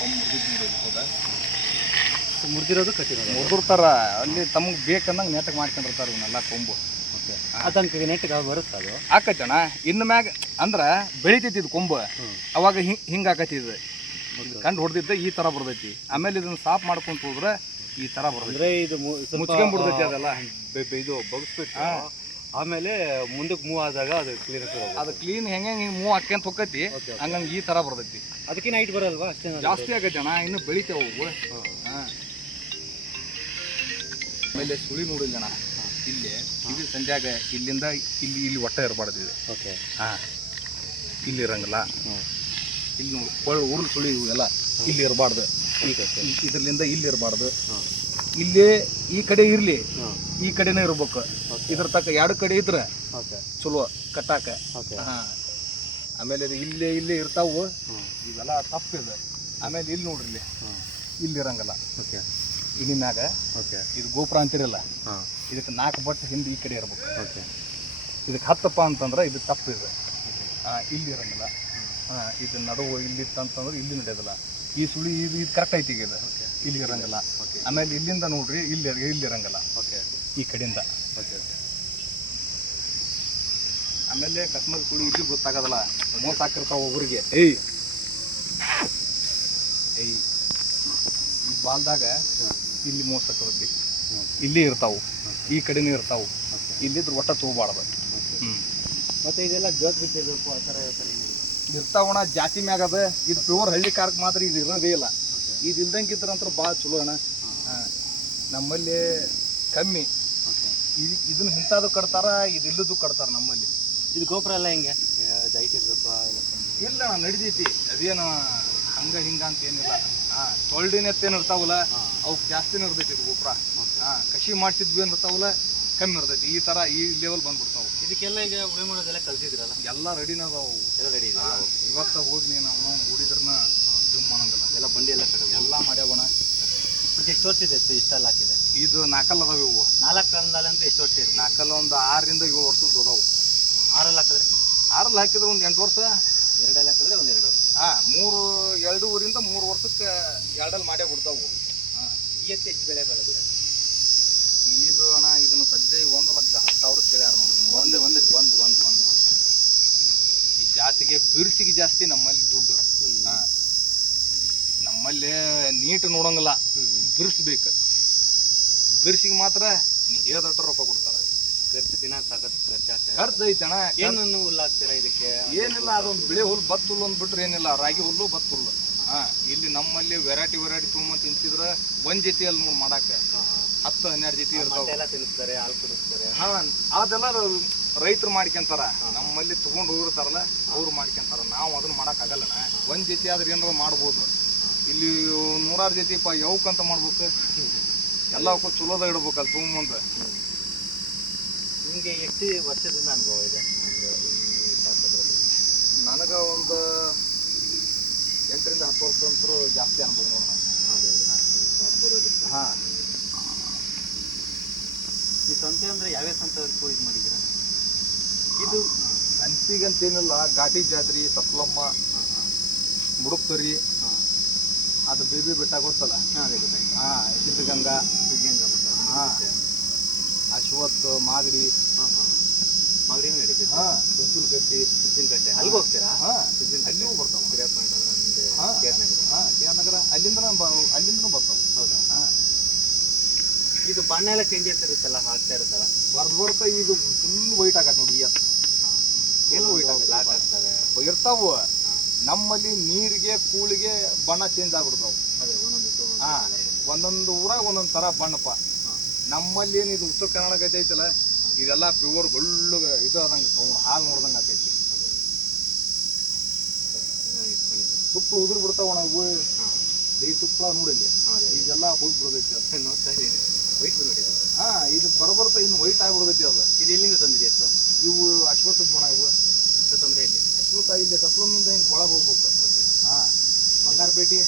ಹೌದಾ? ಮುರಿದಿರೋದು ಕಟ್ಟಿರೋದು ಮುರಿದಿರ್ತಾರ ಅಲ್ಲಿ ತಮಗೆ ಬೇಕಂದಂಗೆ ನೆಟ್ಟಗೆ ಮಾಡ್ಕೊಂಡಿರ್ತಾರೆ ಇವನ್ನೆಲ್ಲ ಕೊಂಬು. ಓಕೆ ಅದಂಗೆ ನೆಟ್ಟಿಗೆ ಬರುತ್ತೆ ಅದು ಆಕೈತಣ್ಣ. ಇನ್ನು ಮ್ಯಾಗ ಅಂದ್ರೆ ಬೆಳಿತೈತಿ ಇದು ಕೊಂಬು. ಅವಾಗ ಹಿಂಗೆ ಆಕೈತಿ ಇದು ಕಂಡು ಹೊಡೆದಿದ್ದ ಈ ಥರ ಬರ್ತೈತಿ. ಆಮೇಲೆ ಇದನ್ನು ಸಾಫ್ ಮಾಡ್ಕೊಂತ ಹೋದ್ರೆ ಈ ಥರ ಬರ್ತೈತಿ. ಇದು ಮುಚ್ಕೊಂಡ್ಬಿಡ್ತೈತಿ ಅದೆಲ್ಲ. ಇದು ಬಗ್ಸ್ಬಿಟ್ಟು ಆಮೇಲೆ ಮುಂದಕ್ಕೆ ಮೂವ್ ಆದಾಗ ಅದು ಕ್ಲೀನ್ ಅದು ಕ್ಲೀನ್ ಹೆಂಗೆ ಮೂವ್ ಹಾಕ್ಯಂತ ಹೋಗೈತಿ ಹಂಗಂಗೆ ಈ ಥರ ಬರ್ತೈತಿ. ಅದಕ್ಕೆ ನೈಟ್ ಬರಲ್ವಾ? ಅಷ್ಟೇ ಜಾಸ್ತಿ ಆಗೈತಿ ಅಣ್ಣ. ಇನ್ನು ಬೆಳಿತೇವೆ ಅವು. ಹಾಂ ಆಮೇಲೆ ಸುಳಿ ನೋಡಿಲ್ಲ ಅಣ್ಣ. ಇಲ್ಲಿ ಇದು ಸಂಧ್ಯಾಗ ಇಲ್ಲಿಂದ ಇಲ್ಲಿ ಒಟ್ಟ ಇರಬಾರ್ದು ಇದು. ಓಕೆ ಹಾಂ ಇಲ್ಲಿ ಇರಂಗಿಲ್ಲ. ಇಲ್ಲಿ ನೋಡಿ ಉರುಳು ಸುಳಿ ಇವು ಎಲ್ಲ ಇಲ್ಲಿ ಇರಬಾರ್ದು. ಇದರಿಂದ ಇಲ್ಲಿ ಇರಬಾರ್ದು. ಇಲ್ಲಿ ಈ ಕಡೆ ಇರಲಿ, ಈ ಕಡೆನೇ ಇರ್ಬೇಕು. ಇದ್ರ ತಕ್ಕ ಎರಡು ಕಡೆ ಇದ್ರೆ ಚಲೋ ಕಟ್ಟಾಕ. ಹಾಂ ಆಮೇಲೆ ಇದು ಇಲ್ಲಿ ಇರ್ತಾವು. ಇವೆಲ್ಲ ತಪ್ಪಿದೆ. ಆಮೇಲೆ ಇಲ್ಲಿ ನೋಡ್ರಿ ಇಲ್ಲಿ ಇರಂಗಿಲ್ಲ. ಓಕೆ ಇಲ್ಲಿ ಮ್ಯಾಗ ಇದು ಗೋಪುರ ಅಂತಿರಲ್ಲ, ಇದಕ್ಕೆ 4 ಬಟ್ ಹಿಂದೆ ಈ ಕಡೆ ಇರ್ಬೇಕು. ಓಕೆ ಇದಕ್ಕೆ 10ಪ್ಪ ಅಂತಂದ್ರೆ ಇದು ತಪ್ಪಿದೆ. ಇಲ್ಲಿ ಇರಂಗಿಲ್ಲ. ಇದು ನಡುವು ಇಲ್ಲಿ ಇತ್ತಂತಂದ್ರೆ ಇಲ್ಲಿ ನಡೆಯೋದಿಲ್ಲ. ಈ ಸುಳಿ ಇದು ಕರೆಕ್ಟ್ ಐತಿ ಈಗ. ಇದು ಇಲ್ಲಿ ಇರಂಗಿಲ್ಲ. ಆಮೇಲೆ ಇಲ್ಲಿಂದ ನೋಡ್ರಿ ಇಲ್ಲಿ ಇರಂಗಿಲ್ಲ. ಈ ಕಡೆಯಿಂದ. ಆಮೇಲೆ ಕಸ್ಮಲ್ ಸುಳಿ ಇಲ್ಲಿ ಗೊತ್ತಾಗೋದಿಲ್ಲ. ಮೋಸ ಹಾಕಿರ್ತಾವ ಒಬ್ಬರಿಗೆ. ಈ ಬಾಲ್ದಾಗ ಇಲ್ಲಿ ಮೋಸ ಹಾಕೋದ್ರಿ ಇಲ್ಲಿ ಇರ್ತಾವು, ಈ ಕಡೆನೂ ಇರ್ತಾವು. ಇಲ್ಲಿದ್ರೆ ಒಟ್ಟ ತಗೋಬಾರ್ದು. ಮತ್ತೆ ಇದೆಲ್ಲ ಜೋತ್ ಬಿಟ್ಟಿರ್ಬೇಕು ಆ ಥರ ಇರ್ತಾವಣ. ಜಾತಿ ಮ್ಯಾಗ ಅದ. ಇದು ಪ್ಯೂರ್ ಹಳ್ಳಿ ಕಾರ್ಕ್ ಮಾತ್ರ ಇದು ಇರೋದೇ ಇಲ್ಲ. ಇದು ಇಲ್ದಂಗೆ ಇದ್ರಂತ್ರ ಭಾಳ ಚಲೋ ಅಣ್ಣ. ನಮ್ಮಲ್ಲಿ ಕಮ್ಮಿ. ಇದನ್ನ ಇಂಥದ್ದು ಕಟ್ತಾರ, ಇದು ಇಲ್ಲದು ಕಟ್ತಾರ ನಮ್ಮಲ್ಲಿ. ಇದು ಗೋಪುರ ಎಲ್ಲ ಹೆಂಗೆ ಹೈಟ್ ಇರಬೇಕು? ಇಲ್ಲ ಅಣ್ಣ ನಡಿತೈತಿ. ಅದೇನು ಹಿಂಗ ಅಂತ ಏನಿಲ್ಲ. ತೊಳ್ಡಿನೆತ್ತೇನು ಇರ್ತಾವಲ್ಲ ಅವಕ್ಕೆ ಜಾಸ್ತಿನೇ ಇರ್ತೈತಿ ಇದು ಗೋಪುರ. ಕಸಿ ಮಾಡಿಸಿದ್ವಿ ಏನು ಇರ್ತಾವಲ್ಲ ಕಮ್ಮಿ ಇರ್ತೈತಿ. ಈ ಥರ ಈ ಲೆವೆಲ್ ಬಂದ್ಬಿಡ್ತಾವೆ. ಇದಕ್ಕೆಲ್ಲ ಈಗ ಉಳಿ ಮಾಡೋದೆಲ್ಲ ಕಲ್ತಿದ್ರಲ್ಲ? ಎಲ್ಲ ರೆಡಿನ ಅದಾವು. ಎಲ್ಲ ರೆಡಿ ಇದೆ. ಇವತ್ತು ಹೋಗಿ ನಾವು ಹೂಡಿದ್ರನ್ನ ಜುಮ್ ಅನ್ನಂಗಿಲ್ಲ. ಎಲ್ಲ ಬಂಡಿ ಎಲ್ಲ ಕಡೆ ಎಲ್ಲ ಮಾಡ್ಯಾವಣ. ಎಷ್ಟು ವರ್ಷ ಇದೆ ಇಷ್ಟೆಲ್ಲ ಹಾಕಿದೆ? ಇದು 4 ಅದಾವೆ ಇವು. 4 ಅಂದಾಲೆ ಅಂದ್ರೆ ಎಷ್ಟು ವರ್ಷ ಇದೆ? 4 ಒಂದು 6 ರಿಂದ 7 ವರ್ಷದ ಅದಾವು. 6 ಹಾಕಿದ್ರೆ? 6 ಹಾಕಿದ್ರೆ ಒಂದು 8 ವರ್ಷ. 2 ಹಾಕಿದ್ರೆ ಒಂದು 2 ವರ್ಷ. 2.5 ರಿಂದ 3 ವರ್ಷಕ್ಕೆ 2 ಮಾಡೇ ಬಿಡ್ತಾವು. ಈ ಎತ್ತು ಎಷ್ಟು ಬೆಳೆ ಬರುತ್ತೆ? ಇದು ಅಣ್ಣ ಇದನ್ನು ಸದ್ಯ 1,10,000 ಕೇಳ್ಯಾರ ನೋಡಿ. ಒಂದು ಈ ಜಾತಿಗೆ ಬಿರುಸಿಗೆ ಜಾಸ್ತಿ ನಮ್ಮಲ್ಲಿ ದುಡ್ಡು. ನಮ್ಮಲ್ಲಿ ನೀಟ್ ನೋಡಂಗಿಲ್ಲ, ಬಿರ್ಸ್ಬೇಕು. ಬಿರ್ಸಿಗೆ ಮಾತ್ರ ನೀ ಹೇಳ್ದಟ್ಟ ರೊಕ್ಕ ಕೊಡ್ತಾರ. ಖರ್ಚು ದಿನ ಸಾಕಷ್ಟು ಖರ್ಚು ಐತಣ್ಣ. ಏನು ಹುಲ್ಲು ಹಾಕ್ತೀರಾ ಇದಕ್ಕೆ? ಏನಿಲ್ಲ, ಅದೊಂದು ಬಿಳಿ ಹುಲ್ಲು ಭತ್ತ ಹುಲ್ಲು ಅಂದ್ಬಿಟ್ರೆ ಏನಿಲ್ಲ. ರಾಗಿ ಹುಲ್ಲು ಭತ್ತ ಹುಲ್ಲು. ಇಲ್ಲಿ ನಮ್ಮಲ್ಲಿ ವೆರೈಟಿ ತುಂಬ ತಿಂತಿದ್ರೆ ಒಂದು ಜೊತೆಯಲ್ಲಿ ನೋಡಿ ಮಾಡಕ್ಕೆ 10-12 ಜೊತೆ ಇರ್ತಾವೆ. ತಿನ್ನಿಸ್ತಾರೆ, ಹಾಲು ಕುಡಿಸ್ತಾರೆ. ಅದೆಲ್ಲ ರೈತರು ಮಾಡ್ಕೊಂತಾರ. ನಮ್ಮಲ್ಲಿ ತಗೊಂಡು ಹೋಗಿರ್ತಾರಲ್ಲ ಅವ್ರು ಮಾಡ್ಕೊಂತಾರ. ನಾವು ಅದನ್ನ ಮಾಡೋಕ್ಕಾಗಲ್ಲಣ್ಣ. ಒಂದು ಜೊತೆ ಆದ್ರೆ ಏನಾರ ಮಾಡ್ಬೋದು. ಇಲ್ಲಿ 100 ಜೊತೆ ಯಾವಕ್ಕಂತ ಮಾಡ್ಬೇಕು. ಎಲ್ಲಕ್ಕೂ ಚಲೋದ ಇಡ್ಬೇಕಲ್ಲ ತೊಗೊಂಬಂದು. ನಿಮಗೆ ಎಷ್ಟು ವರ್ಷದಿಂದ ಅನುಭವ ಇದೆ ನನಗೆ ಒಂದು 8 ರಿಂದ 10 ವರ್ಷ ಅಂತೂ ಜಾಸ್ತಿ ಅನುಭವ ನೋಡೋಣ. ಹಾಂ ಈ ಸಂತೆ ಅಂದರೆ ಯಾವ್ಯಾವ ಸಂತೆ ಇದು ಮಾಡಿದ್ದೀರಾ? ಇದು ಸಂತಿಗಂತೇನಿಲ್ಲ. ಘಾಟಿ ಜಾತ್ರೆ, ಸಪ್ಲಮ್ಮ, ಮುಡುಕ್ತರಿ, ಅದು ಬೇಬಿ ಬೆಟ್ಟ ಗೊತ್ತಲ್ಲ. ಸಿದ್ಧಗಂಗಾ, ಅಶ್ವತ್, ಮಾಗಡಿ. ಮಾಗಡಿನೂ ನಡೀತೈತೆ. ಸುಂಚುಲ್ಕಟ್ಟೆ ಅಲ್ಲಿಗೆ ಹೋಗ್ತೀರಾ? ಅಲ್ಲಿಗೂ ಬರ್ತಾವೆ. ಕೇರ್ನಗರ ಅಲ್ಲಿಂದನೂ ಬರ್ತಾವೆ. ಹೌದಾ? ಇದು ಬಣ್ಣ ಎಲ್ಲ ಚೇಂಜ್ ಇರುತ್ತಲ್ಲ, ಹಾಕ್ತಾ ಇರುತ್ತಲ್ಲ ಬರ್ತಾ ಇದು ಫುಲ್ ವೈಟ್ ಆಗತ್ತೆ ನೋಡಿ. ಎಲ್ಲ ವೈಟ್ ಬ್ಲಾಕ್ ಆಗ್ತವೆ ಇರ್ತಾವು. ನಮ್ಮಲ್ಲಿ ನೀರಿಗೆ ಕೂಳಿಗೆ ಬಣ್ಣ ಚೇಂಜ್ ಆಗ್ಬಿಡ್ತಾವೆ. ಒಂದೊಂದು ಊರಾಗ ಒಂದೊಂದು ಥರ ಬಣ್ಣಪ್ಪ. ನಮ್ಮಲ್ಲಿ ಏನು ಇದು ಉತ್ತರ ಕನ್ನಡ ಗದ್ದೆ ಐತಲ್ಲ, ಇದೆಲ್ಲ ಪ್ಯೂರ್ ಬೆಳ್ಳು ಇದು ಆದಂಗೆ ಹಾಲು ನೋಡ್ದಂಗೆ ಆಗ್ತೈತಿ. ತುಪ್ಪಳ ಉದುರು ಬಿಡ್ತಾವಣ ಇವು. ಈ ತುಪ್ಪಳ ನೋಡಿಲ್ಲಿ ಇದೆಲ್ಲ ಹೋಗಿ ಬಿಡ್ತೈತಿ. ಇದು ಬರಬರ್ತಾ ಇನ್ನು ವೈಟ್ ಆಗಿಬಿಡ್ತೈತಿ. ಅದು ಇದು ಎಲ್ಲಿಂದ ತಂದಿದೆ ಇತ್ತು? ಇವು ಅಶ್ವತ್ಥದ ಬಣ. ಇವು ಅಶ್ವತ್ಥ ಇಲ್ಲಿ ಅಶ್ವತ್ಥ ಇಲ್ಲಿ ಸಪ್ಲಮ್ಮಿಂದ ಹಿಂಗೆ ಒಳಗೆ ಹೋಗ್ಬೇಕು. ಬಂಗಾರಪೇಟೆ.